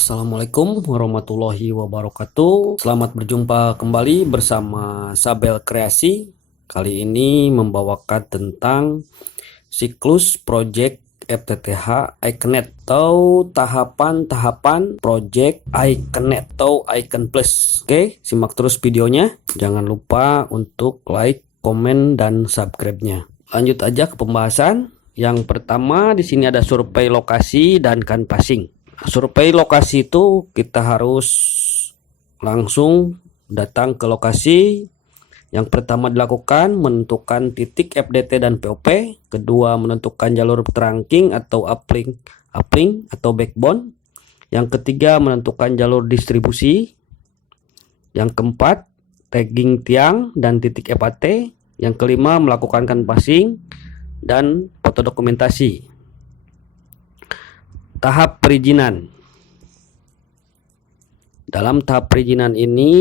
Assalamualaikum warahmatullahi wabarakatuh. Selamat berjumpa kembali bersama Sabel Kreasi. Kali ini membawakan tentang siklus project FTTH Iconet atau tahapan-tahapan project Iconet atau Icon Plus. Oke, simak terus videonya. Jangan lupa untuk like, komen, dan subscribe-nya. Lanjut aja ke pembahasan. Yang pertama di sini ada survei lokasi dan canvassing. Survei lokasi itu kita harus langsung datang ke lokasi. Yang pertama dilakukan menentukan titik FDT dan POP. Kedua menentukan jalur trunking atau uplink atau backbone. Yang ketiga menentukan jalur distribusi. Yang keempat tagging tiang dan titik FAT. Yang kelima melakukan canvassing dan foto dokumentasi. Tahap perizinan. Dalam tahap perizinan ini,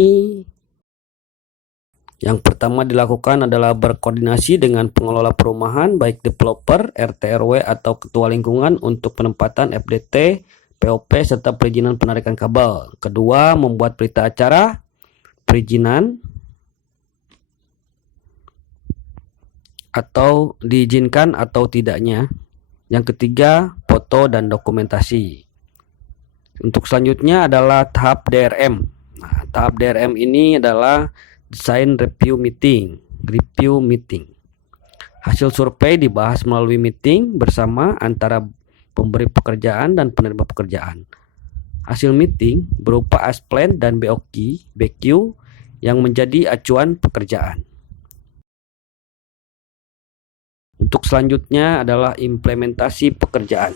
yang pertama dilakukan adalah berkoordinasi dengan pengelola perumahan, baik developer, RT RW atau ketua lingkungan untuk penempatan FDT, POP serta perizinan penarikan kabel. Kedua, membuat berita acara perizinan atau diizinkan atau tidaknya. Yang ketiga, foto dan dokumentasi. Untuk selanjutnya adalah tahap DRM. Nah, tahap DRM ini adalah design review meeting. Hasil survei dibahas melalui meeting bersama antara pemberi pekerjaan dan penerima pekerjaan. Hasil meeting berupa ASPLAN dan BQ yang menjadi acuan pekerjaan. Untuk selanjutnya adalah implementasi pekerjaan.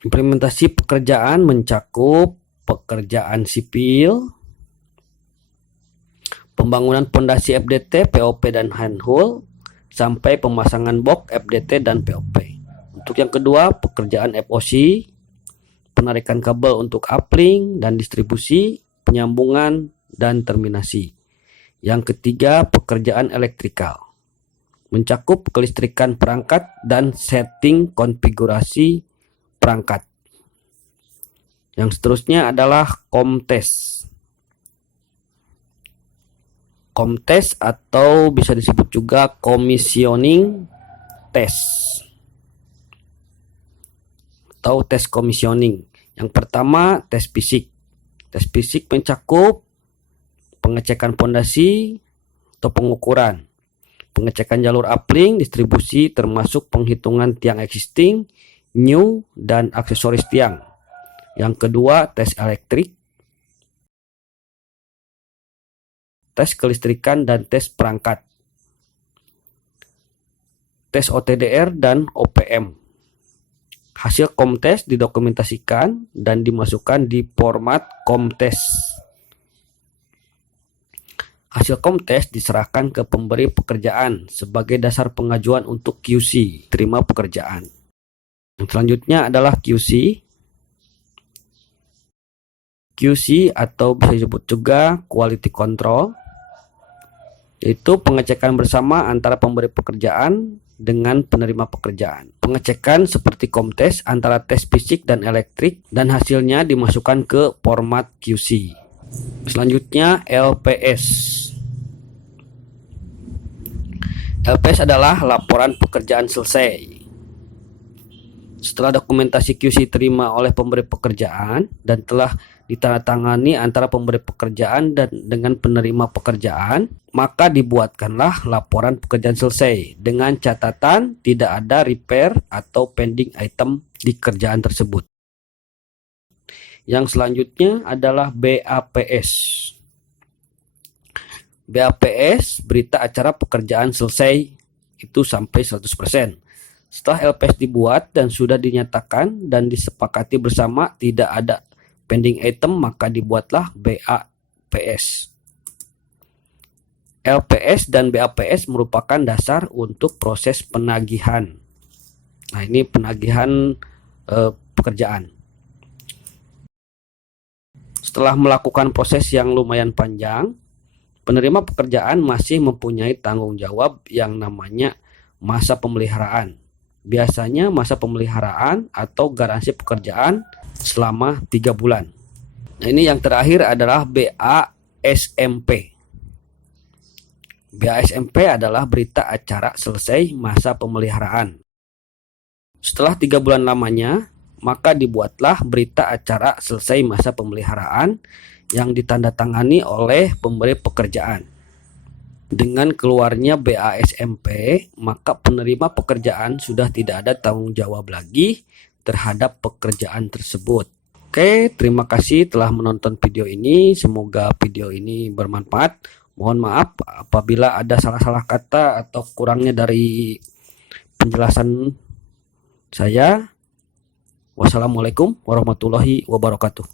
Implementasi pekerjaan mencakup pekerjaan sipil, pembangunan pondasi FDT, POP dan handhole, sampai pemasangan box FDT dan POP. Untuk yang kedua, pekerjaan FOC, penarikan kabel untuk uplink dan distribusi, penyambungan dan terminasi. Yang ketiga, pekerjaan elektrikal, mencakup kelistrikan perangkat dan setting konfigurasi perangkat. Yang seterusnya adalah COMTES. COMTES atau bisa disebut juga commissioning test atau tes commissioning. Yang pertama, tes fisik. Tes fisik mencakup pengecekan pondasi atau pengukuran, pengecekan jalur uplink, distribusi termasuk penghitungan tiang existing, new, dan aksesoris tiang. Yang kedua, tes elektrik, tes kelistrikan dan tes perangkat, tes OTDR dan OPM. Hasil COMTES didokumentasikan dan dimasukkan di format COMTES. Hasil COMTES diserahkan ke pemberi pekerjaan sebagai dasar pengajuan untuk QC, terima pekerjaan. Yang selanjutnya adalah QC. QC atau bisa disebut juga quality control, yaitu pengecekan bersama antara pemberi pekerjaan dengan penerima pekerjaan. Pengecekan seperti COMTES antara tes fisik dan elektrik dan hasilnya dimasukkan ke format QC. Selanjutnya LPS. LPS adalah laporan pekerjaan selesai. Setelah dokumentasi QC terima oleh pemberi pekerjaan dan telah ditandatangani antara pemberi pekerjaan dan dengan penerima pekerjaan, maka dibuatkanlah laporan pekerjaan selesai dengan catatan tidak ada repair atau pending item di kerjaan tersebut. Yang selanjutnya adalah BAPS. BAPS, berita acara pekerjaan selesai, itu sampai 100%. Setelah LPS dibuat dan sudah dinyatakan dan disepakati bersama tidak ada pending item, maka dibuatlah BAPS. LPS dan BAPS merupakan dasar untuk proses penagihan. Nah, ini penagihan pekerjaan. Setelah melakukan proses yang lumayan panjang, penerima pekerjaan masih mempunyai tanggung jawab yang namanya masa pemeliharaan. Biasanya masa pemeliharaan atau garansi pekerjaan selama 3 bulan. Nah, ini yang terakhir adalah BASMP. BASMP adalah berita acara selesai masa pemeliharaan. Setelah 3 bulan lamanya, maka dibuatlah berita acara selesai masa pemeliharaan yang ditandatangani oleh pemberi pekerjaan. Dengan keluarnya BASMP, maka penerima pekerjaan sudah tidak ada tanggung jawab lagi terhadap pekerjaan tersebut. Oke, terima kasih telah menonton video ini. Semoga video ini bermanfaat. Mohon maaf apabila ada salah-salah kata atau kurangnya dari penjelasan saya. Wassalamualaikum warahmatullahi wabarakatuh.